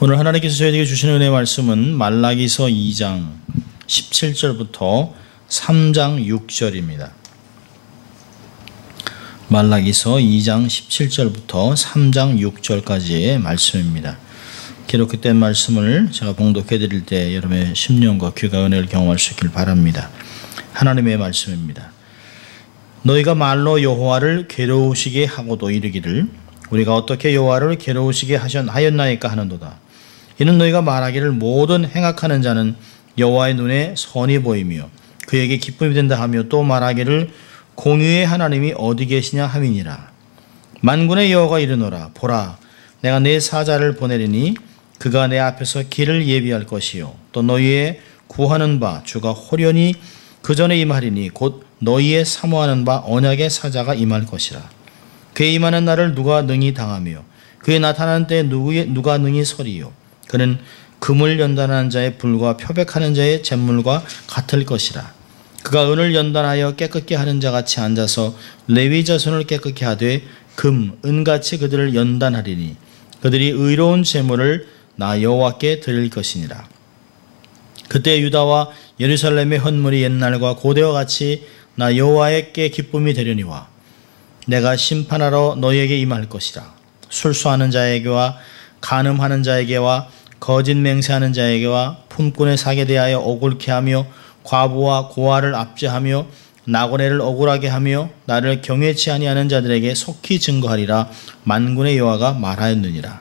오늘 하나님께서 저희에게 주시는 은혜의 말씀은 말라기서 2장 17절부터 3장 6절입니다. 말라기서 2장 17절부터 3장 6절까지의 말씀입니다. 기록된 말씀을 제가 봉독해 드릴 때 여러분의 심령과 귀가 은혜를 경험할 수 있길 바랍니다. 하나님의 말씀입니다. 너희가 말로 여호와를 괴로우시게 하고도 이르기를 우리가 어떻게 여호와를 괴로우시게 하였나이까 하는도다. 이는 너희가 말하기를 모든 행악하는 자는 여호와의 눈에 선이 보이며 그에게 기쁨이 된다 하며 또 말하기를 공의의 하나님이 어디 계시냐 함이니라. 만군의 여호와가 이르노라. 보라, 내가 내 사자를 보내리니 그가 내 앞에서 길을 예비할 것이요 또 너희의 구하는 바 주가 호련히 그 전에 임하리니 곧 너희의 사모하는 바 언약의 사자가 임할 것이라. 그의 임하는 날을 누가 능히 당하며 그의 나타나는 때에 누가 능히 서리요. 그는 금을 연단하는 자의 불과 표백하는 자의 잿물과 같을 것이라. 그가 은을 연단하여 깨끗게 하는 자같이 앉아서 레위 자손을 깨끗게 하되 은같이 그들을 연단하리니 그들이 의로운 제물을 나 여호와께 드릴 것이니라. 그때 유다와 예루살렘의 헌물이 옛날과 고대와 같이 나 여호와께 기쁨이 되려니와 내가 심판하러 너희에게 임할 것이라. 술수하는 자에게와 간음하는 자에게와 거짓 맹세하는 자에게와 품꾼의 사기에 대하여 억울케 하며 과부와 고아를 압제하며 나그네를 억울하게 하며 나를 경외치 아니하는 자들에게 속히 증거하리라. 만군의 여호와가 말하였느니라.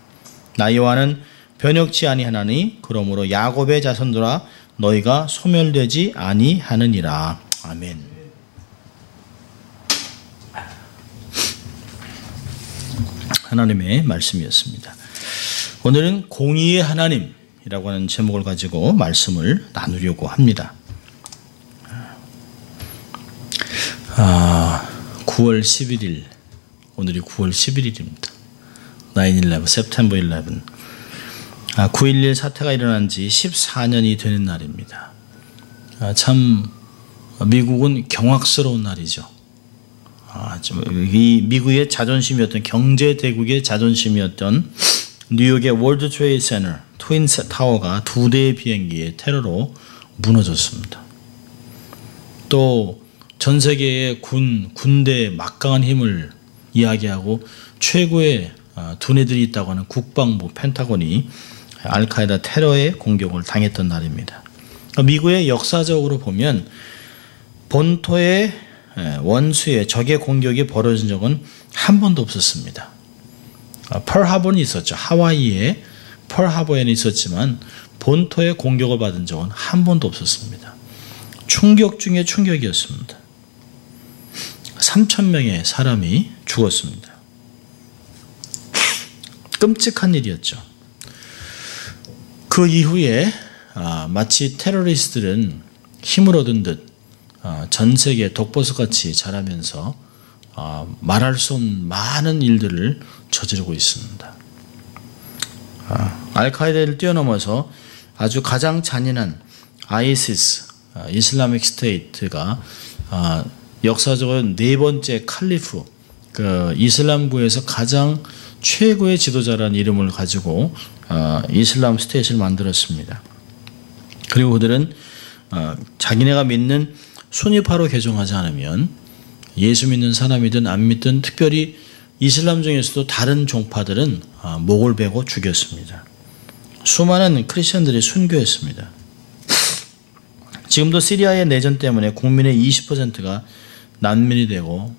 나 여호와는 변혁치 아니하나니 그러므로 야곱의 자손들아 너희가 소멸되지 아니하느니라. 아멘. 하나님의 말씀이었습니다. 오늘은 공의의 하나님이라고 하는 제목을 가지고 말씀을 나누려고 합니다. 9월 11일, 오늘이 9월 11일입니다. 9/11, September 11. 9.11 사태가 일어난 지 14년이 되는 날입니다. 참 미국은 경악스러운 날이죠. 이 미국의 자존심이었던, 경제 대국의 자존심이었던 뉴욕의 월드 트레이드 센터 트윈 타워가 2대의 비행기의 테러로 무너졌습니다. 또 전 세계의 군대의 막강한 힘을 이야기하고 최고의 두뇌들이 있다고 하는 국방부 펜타곤이 알카에다 테러의 공격을 당했던 날입니다. 미국의 역사적으로 보면 본토의 원수의 적의 공격이 벌어진 적은 한 번도 없었습니다. 펄하버는 있었죠. 하와이에 펄하버에는 있었지만 본토의 공격을 받은 적은 한 번도 없었습니다. 충격 중에 충격이었습니다. 3,000명의 사람이 죽었습니다. 끔찍한 일이었죠. 그 이후에 마치 테러리스트들은 힘을 얻은 듯 전 세계 독버섯같이 자라면서 말할 수 없는 많은 일들을 저지르고 있습니다. 알카에다를 뛰어넘어서 아주 가장 잔인한 아이시스, 이슬라믹 스테이트가 역사적으로 네 번째 칼리프, 그 이슬람구에서 가장 최고의 지도자라는 이름을 가지고 이슬람 스테이트를 만들었습니다. 그리고 그들은 자기네가 믿는 순위파로 개종하지 않으면 예수 믿는 사람이든 안 믿든 특별히 이슬람 중에서도 다른 종파들은 목을 베고 죽였습니다. 수많은 크리스천들이 순교했습니다. 지금도 시리아의 내전 때문에 국민의 20%가 난민이 되고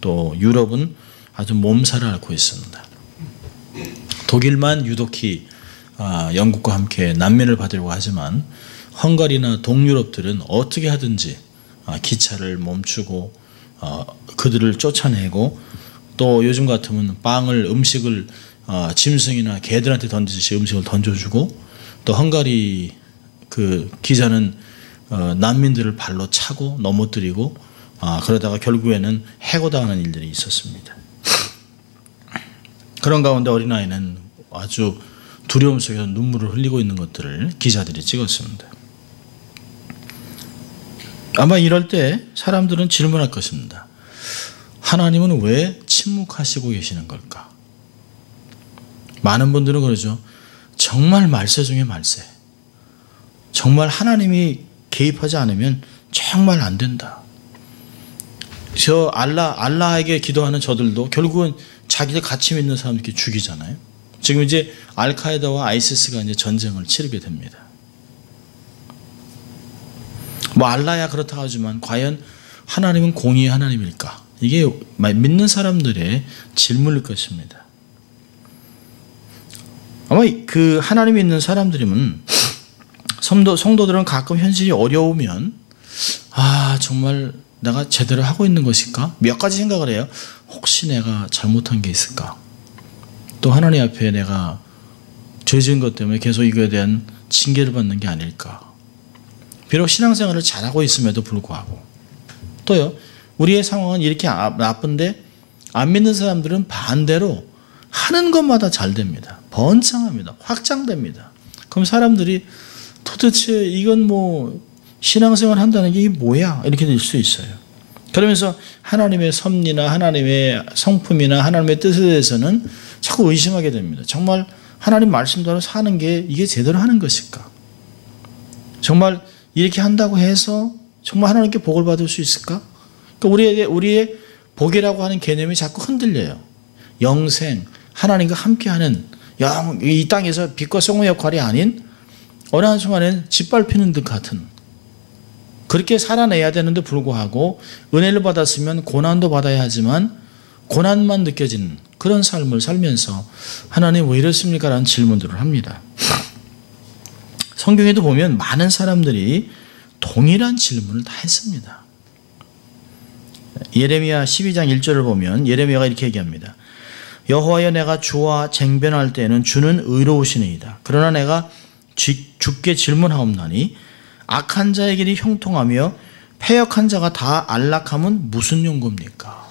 또 유럽은 아주 몸살을 앓고 있습니다. 독일만 유독히 영국과 함께 난민을 받으려고 하지만 헝가리나 동유럽들은 어떻게 하든지 기차를 멈추고 그들을 쫓아내고 또 요즘 같으면 음식을 짐승이나 개들한테 던지듯이 음식을 던져주고 또 헝가리 그 기자는 난민들을 발로 차고 넘어뜨리고 그러다가 결국에는 해고당하는 일들이 있었습니다. 그런 가운데 어린아이는 아주 두려움 속에서 눈물을 흘리고 있는 것들을 기자들이 찍었습니다. 아마 이럴 때 사람들은 질문할 것입니다. 하나님은 왜 침묵하시고 계시는 걸까? 많은 분들은 그러죠. 정말 말세 중에 말세. 정말 하나님이 개입하지 않으면 정말 안 된다. 저 알라에게 기도하는 저들도 결국은 자기들 같이 믿는 사람 이렇게 죽이잖아요. 지금 이제 알카에다와 아이시스가 이제 전쟁을 치르게 됩니다. 뭐 알라야 그렇다 하지만 과연 하나님은 공의의 하나님일까? 이게 믿는 사람들의 질문일 것입니다. 아마 그 하나님이 있는 사람들이면 성도들은 가끔 현실이 어려우면 정말 내가 제대로 하고 있는 것일까? 몇 가지 생각을 해요. 혹시 내가 잘못한 게 있을까? 또 하나님 앞에 내가 죄 지은 것 때문에 계속 이거에 대한 징계를 받는 게 아닐까? 비록 신앙생활을 잘하고 있음에도 불구하고 또요. 우리의 상황은 이렇게 나쁜데 안 믿는 사람들은 반대로 하는 것마다 잘 됩니다. 번창합니다. 확장됩니다. 그럼 사람들이 도대체 이건 뭐 신앙생활 한다는 게 이게 뭐야? 이렇게 될 수 있어요. 그러면서 하나님의 섭리나 하나님의 성품이나 하나님의 뜻에 대해서는 자꾸 의심하게 됩니다. 정말 하나님 말씀대로 사는 게 이게 제대로 하는 것일까? 정말 이렇게 한다고 해서 정말 하나님께 복을 받을 수 있을까? 그러니까 우리의 복이라고 하는 개념이 자꾸 흔들려요. 영생, 하나님과 함께하는 이 땅에서 빛과 소금의 역할이 아닌 어느 한순간엔 짓밟히는 듯 같은 그렇게 살아내야 되는데 불구하고 은혜를 받았으면 고난도 받아야 하지만 고난만 느껴지는 그런 삶을 살면서 하나님 왜 이렇습니까? 라는 질문들을 합니다. 성경에도 보면 많은 사람들이 동일한 질문을 다 했습니다. 예레미야 12장 1절을 보면 예레미야가 이렇게 얘기합니다. 여호와여 내가 주와 쟁변할 때에는 주는 의로우시니이다. 그러나 내가 주께 질문하옵나니 악한 자의 길이 형통하며 패역한 자가 다 안락함은 무슨 용고입니까?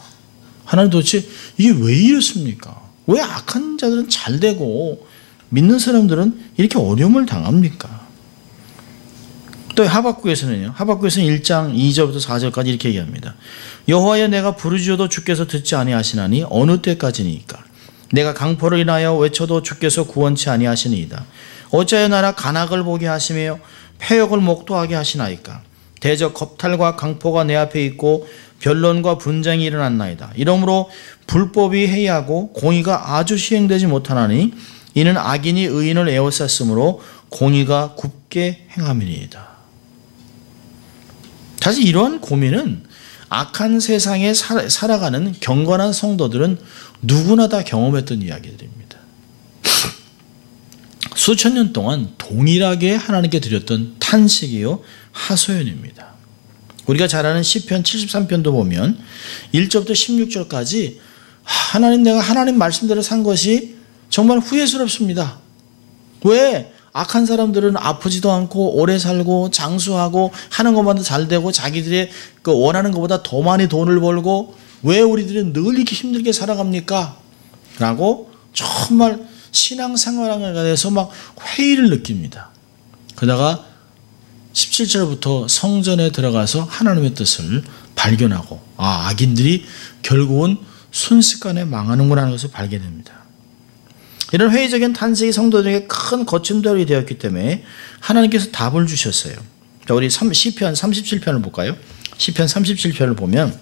하나님 도대체 이게 왜 이렇습니까? 왜 악한 자들은 잘 되고 믿는 사람들은 이렇게 어려움을 당합니까? 또 하박국에서는요. 하박국에서는 1장 2절부터 4절까지 이렇게 얘기합니다. 여호와여 내가 부르짖어도 주께서 듣지 아니하시나니 어느 때까지니까? 내가 강포를 인하여 외쳐도 주께서 구원치 아니하시니이다. 어찌하여 나라 간악을 보게 하시며 패역을 목도하게 하시나이까? 대적 겁탈과 강포가 내 앞에 있고 변론과 분쟁이 일어났나이다. 이러므로 불법이 해이하고 공의가 아주 시행되지 못하나니 이는 악인이 의인을 에워쌌으므로 공의가 굽게 행함이니이다. 사실 이러한 고민은 악한 세상에 살아가는 경건한 성도들은 누구나 다 경험했던 이야기들입니다. 수천 년 동안 동일하게 하나님께 드렸던 탄식이요 하소연입니다. 우리가 잘 아는 시편 73편도 보면 1절부터 16절까지 하나님 내가 하나님 말씀대로 산 것이 정말 후회스럽습니다. 왜? 악한 사람들은 아프지도 않고 오래 살고 장수하고 하는 것마다 잘 되고 자기들의 그 원하는 것보다 더 많이 돈을 벌고 왜 우리들은 늘 이렇게 힘들게 살아갑니까? 라고 정말 신앙생활에 대해서 막 회의를 느낍니다. 그러다가 17절부터 성전에 들어가서 하나님의 뜻을 발견하고 악인들이 결국은 순식간에 망하는구나 하는 것을 발견됩니다. 이런 회의적인 탄식이 성도들에게 큰 거침돌이 되었기 때문에 하나님께서 답을 주셨어요. 자, 우리 시편 37편을 볼까요? 시편 37편을 보면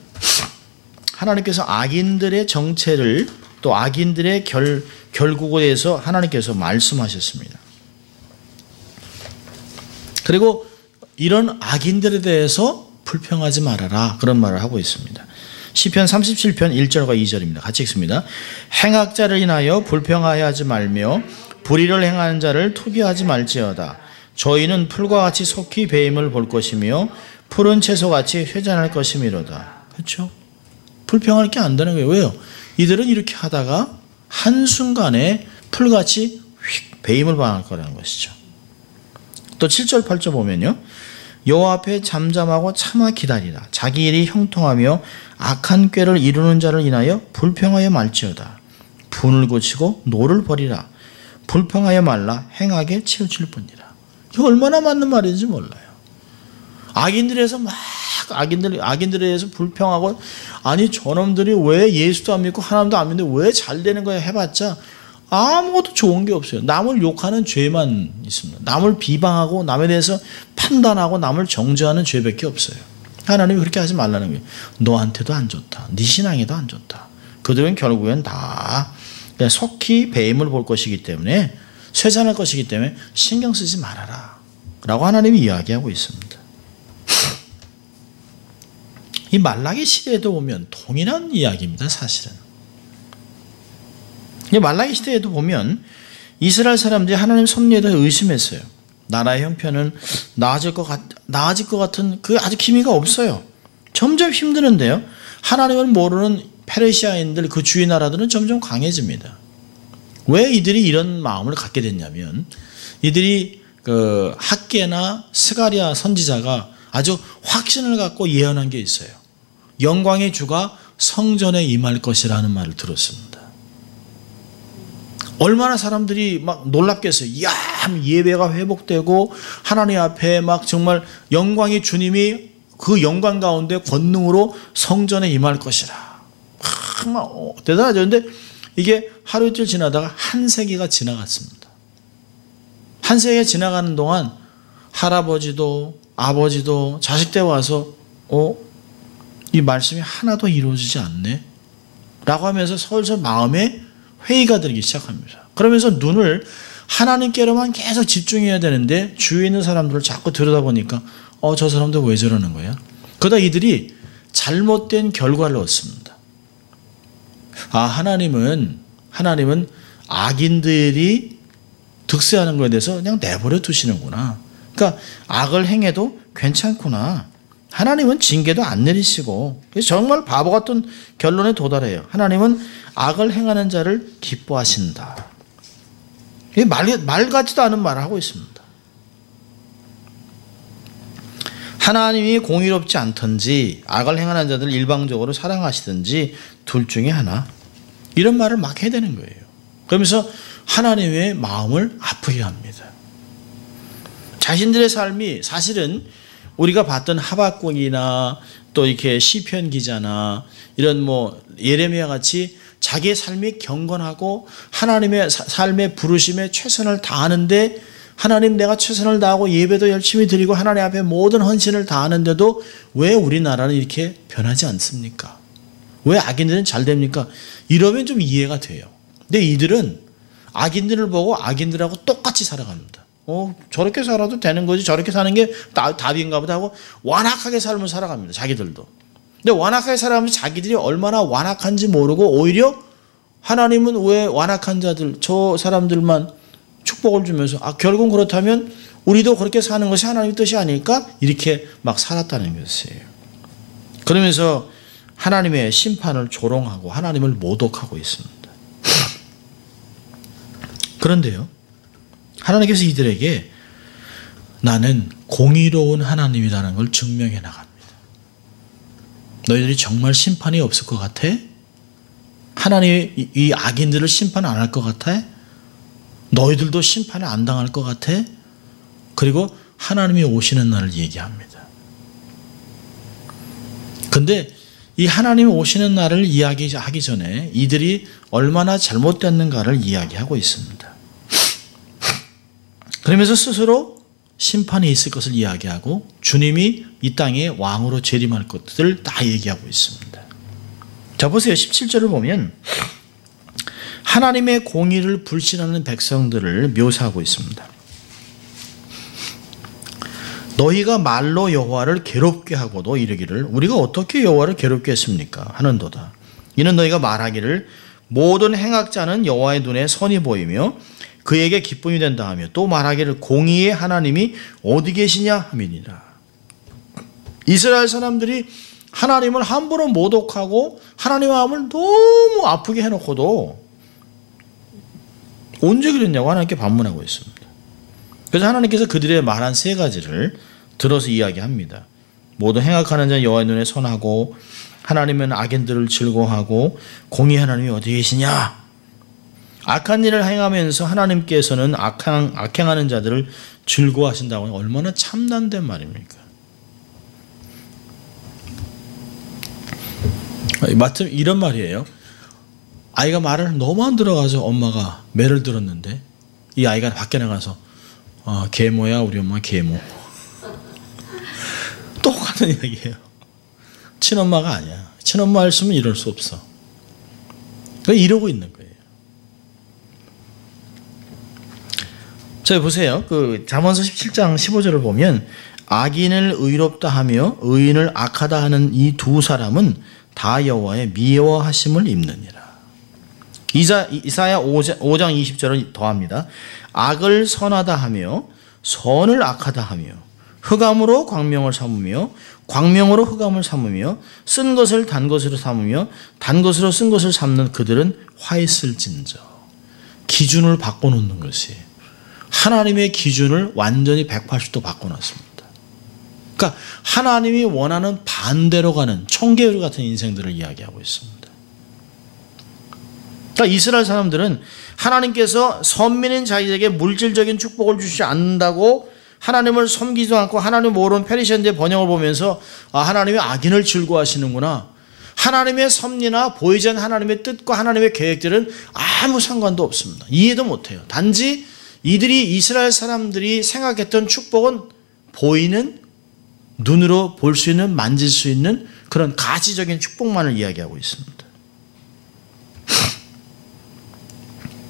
하나님께서 악인들의 정체를 또 악인들의 결국에 대해서 하나님께서 말씀하셨습니다. 그리고 이런 악인들에 대해서 불평하지 말아라 그런 말을 하고 있습니다. 시편 37편 1절과 2절입니다. 같이 읽습니다. 행악자를 인하여 불평하여 하지 말며 불의를 행하는 자를 투기하지 말지어다. 저희는 풀과 같이 속히 배임을 볼 것이며 푸른 채소같이 회전할 것이미로다. 그렇죠? 불평할 게 안 되는 거예요. 왜요? 이들은 이렇게 하다가 한순간에 풀같이 휙 배임을 당할 거라는 것이죠. 또 7절 8절 보면요. 여호와 앞에 잠잠하고 참아 기다리라. 자기 일이 형통하며 악한 꾀를 이루는 자를 인하여 불평하여 말지어다. 분을 고치고 노를 버리라. 불평하여 말라. 행하게 치우칠 뿐이라. 이거 얼마나 맞는 말인지 몰라요. 악인들에서 막 악인들에 대해서 불평하고 아니 저놈들이 왜 예수도 안 믿고 하나님도 안 믿는데 왜 잘 되는 거야 해봤자 아무것도 좋은 게 없어요. 남을 욕하는 죄만 있습니다. 남을 비방하고 남에 대해서 판단하고 남을 정죄하는 죄밖에 없어요. 하나님이 그렇게 하지 말라는 거예요. 너한테도 안 좋다. 네 신앙에도 안 좋다. 그들은 결국엔 다 속히 배임을 볼 것이기 때문에 쇠잔할 것이기 때문에 신경 쓰지 말아라 라고 하나님이 이야기하고 있습니다. 이 말라기 시대에도 보면 동일한 이야기입니다. 사실은 이 말라기 시대에도 보면 이스라엘 사람들이 하나님 섭리에 대해 의심했어요. 나라의 형편은 나아질 것 같은 그 아주 기미가 없어요. 점점 힘드는데요. 하나님을 모르는 페르시아인들 그 주위 나라들은 점점 강해집니다. 왜 이들이 이런 마음을 갖게 됐냐면 이들이 그 학개나 스가랴 선지자가 아주 확신을 갖고 예언한 게 있어요. 영광의 주가 성전에 임할 것이라는 말을 들었습니다. 얼마나 사람들이 막 놀랍겠어요. 이야, 예배가 회복되고 하나님 앞에 막 정말 영광의 주님이 그 영광 가운데 권능으로 성전에 임할 것이라. 막 대단하죠. 근데 이게 하루 이틀 지나다가 한 세기가 지나갔습니다. 한 세기가 지나가는 동안 할아버지도 아버지도 자식 때 와서 이 말씀이 하나도 이루어지지 않네 라고 하면서 설설 마음에 회의가 들기 시작합니다. 그러면서 눈을 하나님께로만 계속 집중해야 되는데 주위에 있는 사람들을 자꾸 들여다보니까 저 사람들 왜 저러는 거야? 그러다 이들이 잘못된 결과를 얻습니다. 하나님은 악인들이 득세하는 것에 대해서 그냥 내버려 두시는구나. 그러니까 악을 행해도 괜찮구나. 하나님은 징계도 안 내리시고 정말 바보 같은 결론에 도달해요. 하나님은 악을 행하는 자를 기뻐하신다. 말 같지도 않은 말을 하고 있습니다. 하나님이 공의롭지 않든지 악을 행하는 자들을 일방적으로 사랑하시든지 둘 중에 하나. 이런 말을 막 해야 되는 거예요. 그러면서 하나님의 마음을 아프게 합니다. 자신들의 삶이 사실은 우리가 봤던 하박국이나 또 이렇게 시편 기자나 이런 예레미야 같이 자기의 삶이 경건하고 하나님의 삶의 부르심에 최선을 다하는데 하나님 내가 최선을 다하고 예배도 열심히 드리고 하나님 앞에 모든 헌신을 다하는데도 왜 우리나라는 이렇게 변하지 않습니까? 왜 악인들은 잘 됩니까? 이러면 좀 이해가 돼요. 근데 이들은 악인들을 보고 악인들하고 똑같이 살아갑니다. 저렇게 살아도 되는 거지 저렇게 사는 게 답인가 보다 하고 완악하게 삶을 살아갑니다. 자기들도. 근데 완악하게 살아가면서 자기들이 얼마나 완악한지 모르고 오히려 하나님은 왜 완악한 자들 저 사람들만 축복을 주면서 결국 그렇다면 우리도 그렇게 사는 것이 하나님의 뜻이 아닐까? 이렇게 막 살았다는 것이에요. 그러면서 하나님의 심판을 조롱하고 하나님을 모독하고 있습니다. 그런데요. 하나님께서 이들에게 나는 공의로운 하나님이라는 걸 증명해 나갑니다. 너희들이 정말 심판이 없을 것 같아? 하나님이 이 악인들을 심판 안 할 것 같아? 너희들도 심판을 안 당할 것 같아? 그리고 하나님이 오시는 날을 얘기합니다. 근데 이 하나님이 오시는 날을 이야기하기 전에 이들이 얼마나 잘못됐는가를 이야기하고 있습니다. 그러면서 스스로 심판이 있을 것을 이야기하고 주님이 이 땅에 왕으로 재림할 것들을 다 얘기하고 있습니다. 자 보세요. 17절을 보면 하나님의 공의를 불신하는 백성들을 묘사하고 있습니다. 너희가 말로 여호와를 괴롭게 하고도 이르기를 우리가 어떻게 여호와를 괴롭게 했습니까? 하는도다. 이는 너희가 말하기를 모든 행악자는 여호와의 눈에 선이 보이며 그에게 기쁨이 된다 하며 또 말하기를 공의의 하나님이 어디 계시냐 함이니라. 이스라엘 사람들이 하나님을 함부로 모독하고 하나님의 마음을 너무 아프게 해놓고도 언제 그랬냐고 하나님께 반문하고 있습니다. 그래서 하나님께서 그들의 말한 세 가지를 들어서 이야기합니다. 모두 행악하는 자는 여호와의 눈에 선하고 하나님은 악인들을 즐거워하고 공의 하나님이 어디 계시냐. 악한 일을 행하면서 하나님께서는 악행하는 자들을 즐거워하신다고 하니 얼마나 참난된 말입니까? 마침 이런 말이에요. 아이가 말을 너무 안 들어가서 엄마가 매를 들었는데 이 아이가 밖에 나가서 계모야 우리 엄마 계모. 똑같은 이야기예요. 친엄마가 아니야. 친엄마였으면 이럴 수 없어. 이러고 있는 거예요. 자, 보세요. 그 잠언서 17장 15절을 보면 악인을 의롭다 하며 의인을 악하다 하는 이 두 사람은 다 여호와의 미워하심을 입느니라. 이사야 5장 20절을 더합니다. 악을 선하다 하며 선을 악하다 하며 흑암으로 광명을 삼으며 광명으로 흑암을 삼으며 쓴 것을 단 것으로 삼으며 단 것으로 쓴 것을 삼는 그들은 화 있을진저. 기준을 바꿔놓는 것이 하나님의 기준을 완전히 180도 바꿔놨습니다. 그러니까 하나님이 원하는 반대로 가는 청개구리 같은 인생들을 이야기하고 있습니다. 그러니까 이스라엘 사람들은 하나님께서 선민인 자기에게 물질적인 축복을 주시지 않는다고 하나님을 섬기지도 않고 하나님 모르는 페르시아인데 번역을 보면서 하나님이 악인을 즐거워하시는구나. 하나님의 섭리나 보이지 않는 하나님의 뜻과 하나님의 계획들은 아무 상관도 없습니다. 이해도 못해요. 단지 이들이 이스라엘 사람들이 생각했던 축복은 보이는 눈으로 볼 수 있는 만질 수 있는 그런 가시적인 축복만을 이야기하고 있습니다.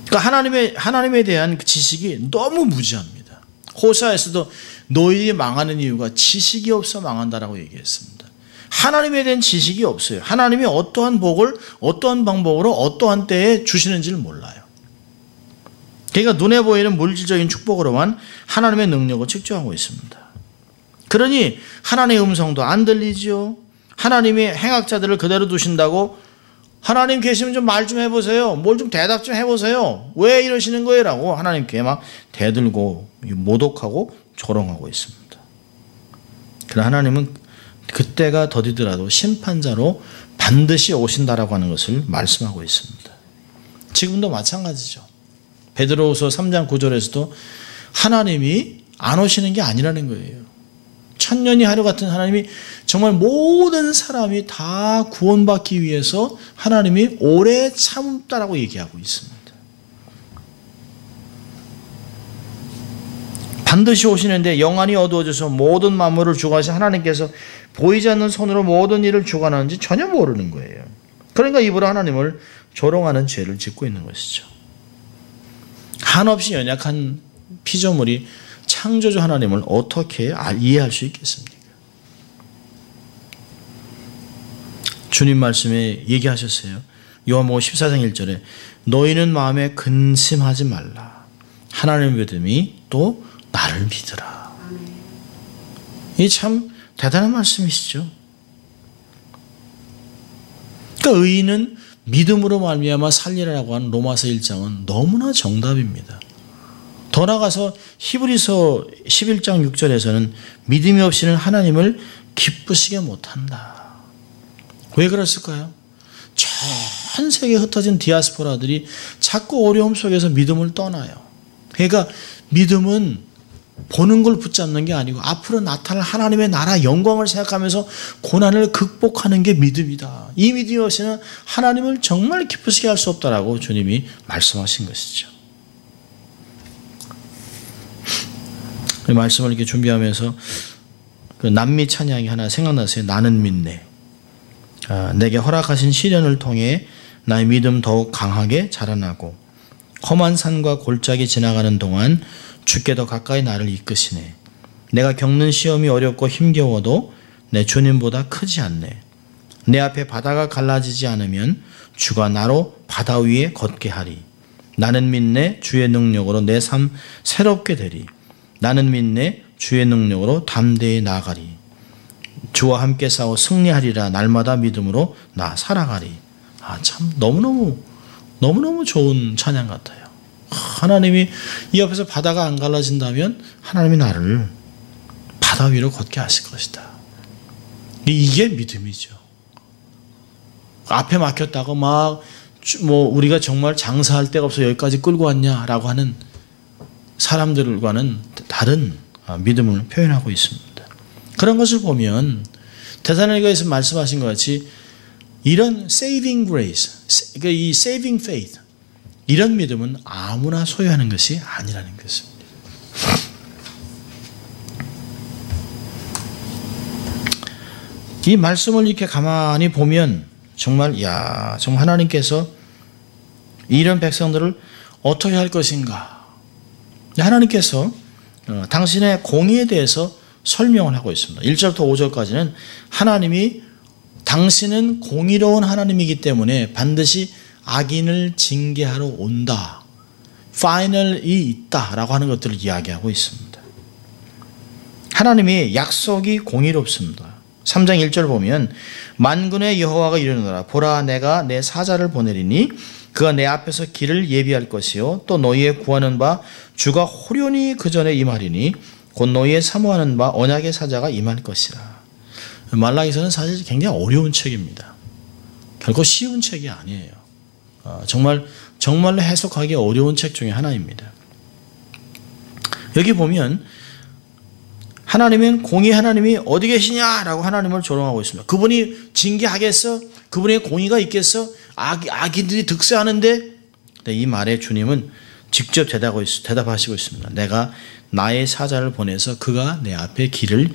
그러니까 하나님에 대한 지식이 너무 무지합니다. 호사에서도 너희들이 망하는 이유가 지식이 없어 망한다라고 얘기했습니다. 하나님에 대한 지식이 없어요. 하나님이 어떠한 복을 어떠한 방법으로 어떠한 때에 주시는지를 몰라요. 그러니까 눈에 보이는 물질적인 축복으로만 하나님의 능력을 측정하고 있습니다. 그러니 하나님의 음성도 안 들리지요. 하나님이 행악자들을 그대로 두신다고 하나님 계시면 좀 말 좀 해보세요. 뭘 좀 대답 좀 해보세요. 왜 이러시는 거예요? 라고 하나님께 막 대들고 모독하고 조롱하고 있습니다. 그러나 하나님은 그때가 더디더라도 심판자로 반드시 오신다라고 하는 것을 말씀하고 있습니다. 지금도 마찬가지죠. 베드로후서 3장 9절에서도 하나님이 안 오시는 게 아니라는 거예요. 천년이 하루 같은 하나님이 정말 모든 사람이 다 구원받기 위해서 하나님이 오래 참다라고 얘기하고 있습니다. 반드시 오시는데 영안이 어두워져서 모든 만물을 주관하신 하나님께서 보이지 않는 손으로 모든 일을 주관하는지 전혀 모르는 거예요. 그러니까 입으로 하나님을 조롱하는 죄를 짓고 있는 것이죠. 한없이 연약한 피조물이 창조주 하나님을 어떻게 이해할 수 있겠습니까? 주님 말씀에 얘기하셨어요. 요한복음 14장 1절에 너희는 마음에 근심하지 말라. 하나님을 믿음이 또 나를 믿으라. 이 참 대단한 말씀이시죠. 그러니까 의인은 믿음으로 말미암아 살리라고 하는 로마서 1장은 너무나 정답입니다. 더 나아가서 히브리서 11장 6절에서는 믿음이 없이는 하나님을 기쁘시게 못한다. 왜 그랬을까요? 전 세계에 흩어진 디아스포라들이 자꾸 어려움 속에서 믿음을 떠나요. 그러니까 믿음은 보는 걸 붙잡는 게 아니고 앞으로 나타날 하나님의 나라 영광을 생각하면서 고난을 극복하는 게 믿음이다. 이 믿음이 없이는 하나님을 정말 기쁘시게 할 수 없다라고 주님이 말씀하신 것이죠. 그 말씀을 이렇게 준비하면서 그 남미 찬양이 하나 생각났어요. 나는 믿네. 내게 허락하신 시련을 통해 나의 믿음 더욱 강하게 자라나고 험한 산과 골짜기 지나가는 동안 주께 더 가까이 나를 이끄시네. 내가 겪는 시험이 어렵고 힘겨워도 내 주님보다 크지 않네. 내 앞에 바다가 갈라지지 않으면 주가 나로 바다 위에 걷게 하리. 나는 믿네. 주의 능력으로 내 삶 새롭게 되리. 나는 믿네. 주의 능력으로 담대히 나아가리. 주와 함께 싸워 승리하리라. 날마다 믿음으로 나 살아가리. 참 너무너무 좋은 찬양 같아요. 하나님이 이 앞에서 바다가 안 갈라진다면 하나님이 나를 바다 위로 걷게 하실 것이다. 이게 믿음이죠. 앞에 막혔다고 우리가 정말 장사할 데가 없어 여기까지 끌고 왔냐라고 하는 사람들과는 다른 믿음을 표현하고 있습니다. 그런 것을 보면 데살로니가에서 말씀하신 것 같이 이런 saving grace, 그러니까 이 saving faith, 이런 믿음은 아무나 소유하는 것이 아니라는 것입니다. 이 말씀을 이렇게 가만히 보면 정말 정말 하나님께서 이런 백성들을 어떻게 할 것인가. 하나님께서 당신의 공의에 대해서 설명을 하고 있습니다. 1절부터 5절까지는 하나님이 당신은 공의로운 하나님이기 때문에 반드시 악인을 징계하러 온다. 파이널이 있다라고 하는 것들을 이야기하고 있습니다. 하나님의 약속이 공의롭습니다. 3장 1절 보면 만군의 여호와가 이르노라 보라 내가 내 사자를 보내리니 그가 내 앞에서 길을 예비할 것이요 또 너희의 구하는 바 주가 호련히 그 전에 임하리니 곧 너희의 사모하는 바 언약의 사자가 임할 것이라. 말라기서는 사실 굉장히 어려운 책입니다. 결코 쉬운 책이 아니에요. 정말로 해석하기 어려운 책 중에 하나입니다. 여기 보면 하나님은 공의 하나님이 어디 계시냐라고 하나님을 조롱하고 있습니다. 그분이 징계하겠어? 그분의 공의가 있겠어? 악인들이 득세하는데? 이 말에 주님은 직접 대답하시고 있습니다. 내가 나의 사자를 보내서 그가 내 앞에 길을